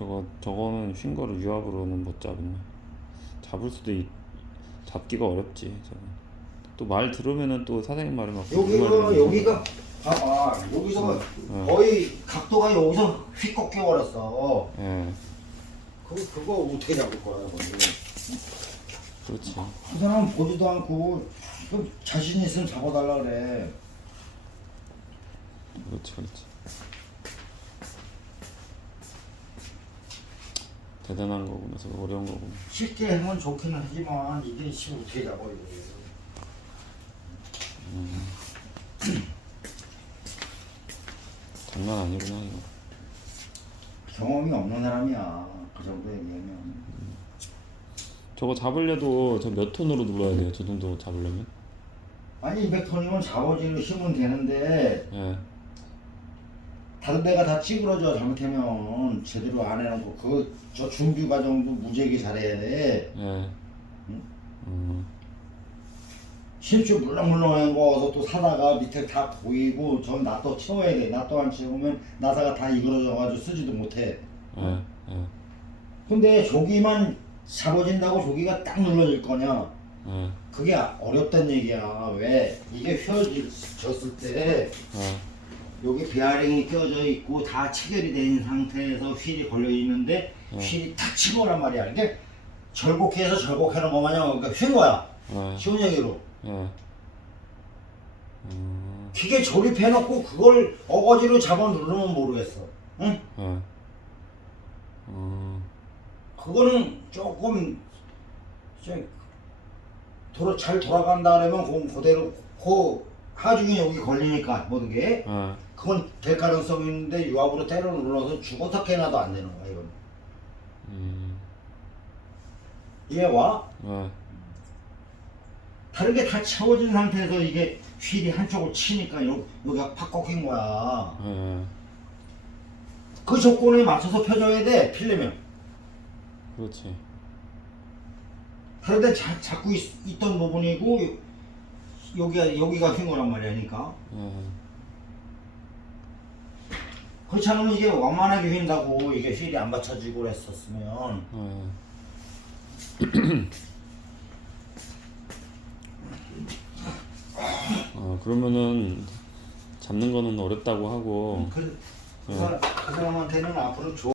저거 저거는 쉰 거를 유압으로는 못 잡네. 잡을 수도 있, 잡기가 어렵지. 또 말 들으면은 또 사장님 말이 막 여기가 여기가 봐봐 여기서 어. 거의 각도가 여기서 휙 꺾여 버렸어. 예, 그 그거 어떻게 잡을 거야 거기. 그렇지. 그 사람 보지도 않고 그 자신 있으면 잡아달라 그래. 그렇지, 그렇지. 대단한 거구나. 저거 어려운 거구나. 쉽게 하면 좋기는 하지만 이게 씨 어떻게 잡아 이거. 장난 아니구나 이거. 경험이 없는 사람이야. 그 정도 얘기하면. 저거 잡으려도 저 몇 톤으로 눌러야 돼요? 저 정도 잡으려면? 아니 200톤이면 잡아지로 힘은 되는데 예, 다른 데가 다 찌그러져 잘못하면 제대로 안 해놓고 그 저 준비 과정도 무지하게 잘해야 돼. 예. 응? 음, 물렁물렁한 거 어서 또 사다가 밑에 다 보이고 전 낫도 채워야 돼. 낫도 안 채우면 나사가 다 이그러져가지고 쓰지도 못해. 예, 예, 근데 조기만 잡아진다고 조기가 딱 눌러질 거냐? 예, 그게 어렵단 얘기야. 왜? 이게 휘어졌을 때 예, 여기 베어링이 껴져 있고 다 체결이 된 상태에서 휠이 걸려 있는데 어. 휠이 탁 치고란 말이야. 이게 절곡해서 절곡하는 거 마냥 그러니까 휜 거야. 예, 쉬운 얘기로. 예. 음, 기계 조립해 놓고 그걸 어거지로 잡아 누르면 모르겠어. 응? 예. 음, 그거는 조금 좀 도로 잘 돌아간다 그러면 그 그대로 그 하중에 여기 걸리니까 모든 게 예, 그건 될 가능성이 있는데 유압으로 때려 눌러서 죽어서 깨나도 안 되는 거야 이건. 음, 이해 와? 예, 다른 게다 채워진 상태에서 이게 휠이 한쪽을 치니까 여, 여기가 팍 꺾인 거야. 예. 그 조건에 맞춰서 펴줘야 돼, 필려면. 그렇지. 다른 데 자, 잡고 있, 있던 부분이고, 여기가, 여기가 휜 거란 말이야, 그러니까. 예, 그렇지 않으면 이게 완만하게 휜다고, 이게 휠이 안 받쳐지고 그랬었으면. 예. 어, 그러면은 잡는 거는 어렵다고 하고 그, 그, 네. 사람, 그 사람한테는 앞으로 줘.